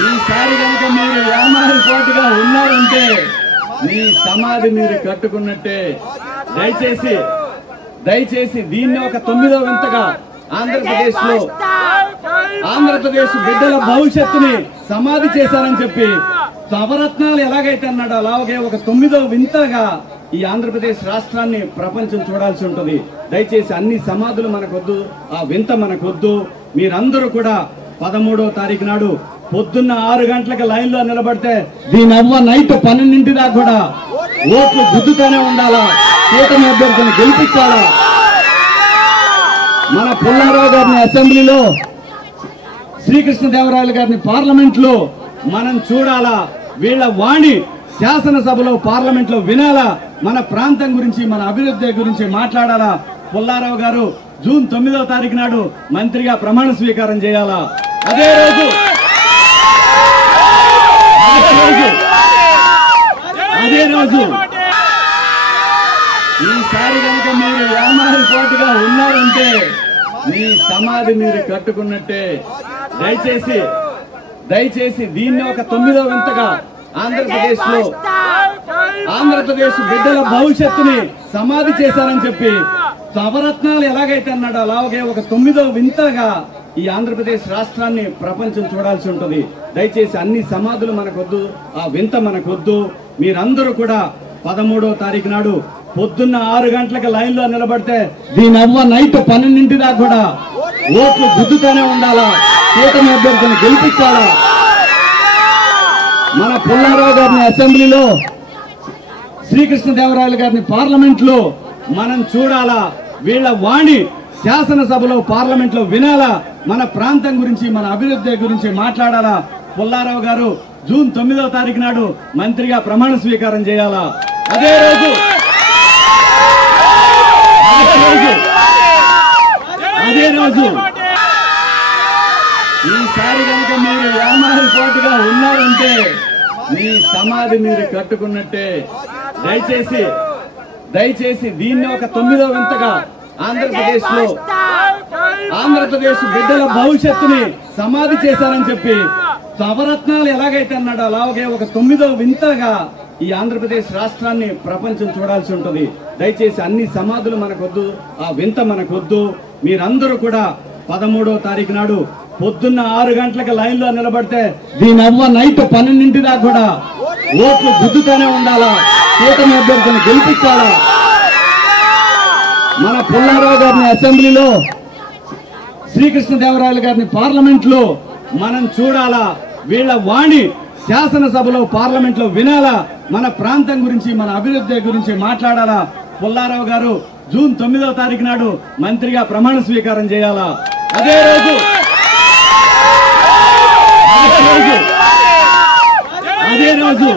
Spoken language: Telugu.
ఈసారి కనుక మీరు యామారిపోటుగా ఉన్నారంటే మీ సమాధి మీరు కట్టుకున్నట్టే. దయచేసి దీన్ని ఒక 9వ వింతగా ఆంధ్రప్రదేశ్ బిడ్డల భవిష్యత్తుని సమాధి చేశారని చెప్పి నవరత్నాలు ఎలాగైతే అన్నాడో అలాగే ఒక 9వ వింతగా ఈ ఆంధ్రప్రదేశ్ రాష్ట్రాన్ని ప్రపంచం చూడాల్సి ఉంటుంది. దయచేసి అన్ని సమాధులు మనకొద్దు, ఆ వింత మనకొద్దు. మీరందరూ కూడా 13వ తారీఖు నాడు పొద్దున్న 6 గంటలకు లైన్ లో నిలబడితే దీని అవ్వ నైట్ 12 దాకా కూడా ఓట్లు గుద్దుతూనే ఉండాలా, కూటమి అభ్యర్థిని గెలిపించాలా. మన పుల్లారావు గారిని అసెంబ్లీలో, శ్రీకృష్ణదేవరాయలు గారిని పార్లమెంట్ లో మనం చూడాలా. వీళ్ళ వాణి శాసనసభలో పార్లమెంట్ లో వినాలా. మన ప్రాంతం గురించి, మన అభివృద్ధి గురించి మాట్లాడాలా. పుల్లారావు గారు జూన్ 9వ తారీఖు నాడు మంత్రిగా ప్రమాణ స్వీకారం చేయాలా. అదే రోజు ఈసారి కనుక మీరు యామారిపోటుగా ఉన్నారంటే మీ సమాధి మీరు కట్టుకున్నట్టే. దయచేసి దీన్ని ఒక 9వ వింతగా ఆంధ్రప్రదేశ్ బిడ్డల భవిష్యత్తుని సమాధి చేశారని చెప్పి నవరత్నాలు ఎలాగైతే అన్నాడో అలాగే ఒక 9వ వింతగా ఈ ఆంధ్రప్రదేశ్ రాష్ట్రాన్ని ప్రపంచం చూడాల్సి ఉంటుంది. దయచేసి అన్ని సమాధులు మనకొద్దు, ఆ వింత మనకొద్దు. మీరందరూ కూడా 13వ తారీఖు నాడు పొద్దున్న 6 గంటలకు లైన్ లో నిలబడితే దీని అవ్వ నైట్ 12 దాకా కూడా ఓట్లు గుద్దుతూనే ఉండాలా, కూటమి అభ్యర్థిని గెలిపించాలా. మన పుల్లారావు గారిని అసెంబ్లీలో, శ్రీకృష్ణదేవరాయలు గారిని పార్లమెంట్ లో మనం చూడాలా. వీళ్ళ వాణి శాసనసభలో పార్లమెంట్ లో వినాలా. మన ప్రాంతం గురించి, మన అభివృద్ధి గురించి మాట్లాడాలా. పుల్లారావు గారు జూన్ 9వ తారీఖు నాడు మంత్రిగా ప్రమాణ స్వీకారం చేయాలా. అదే రోజు ఈసారి కనుక మీరు యామారిపోటుగా ఉన్నారంటే మీ సమాధి మీరు కట్టుకున్నట్టే. దయచేసి దీన్ని ఒక 9వ వింతగా ఆంధ్రప్రదేశ్ బిడ్డల భవిష్యత్తుని సమాధి చేశారని చెప్పి నవరత్నాలు ఎలాగైతే అన్నాడో అలాగే ఒక 9వ వింతగా ఈ ఆంధ్రప్రదేశ్ రాష్ట్రాన్ని ప్రపంచం చూడాల్సి ఉంటుంది. దయచేసి అన్ని సమాధులు మనకొద్దు, ఆ వింత మనకొద్దు. మీరందరూ కూడా 13వ తారీఖు నాడు పొద్దున్న 6 గంటలకు లైన్ లో నిలబడితే దీని అవ్వ నైట్ 12 దాకా కూడా ఓట్లు గుద్దుతూనే ఉండాలా, కూటమి అభ్యర్థిని గెలిపించాలా. మన పుల్లారావు గారిని అసెంబ్లీలో, శ్రీకృష్ణదేవరాయలు గారిని పార్లమెంట్ లో మనం చూడాలా. వీళ్ళ వాణి శాసనసభలో పార్లమెంట్ లో వినాలా. మన ప్రాంతం గురించి, మన అభివృద్ధి గురించి మాట్లాడాలా. పుల్లారావు గారు జూన్ 9వ తారీఖు నాడు మంత్రిగా ప్రమాణ స్వీకారం చేయాలా. అదే రోజు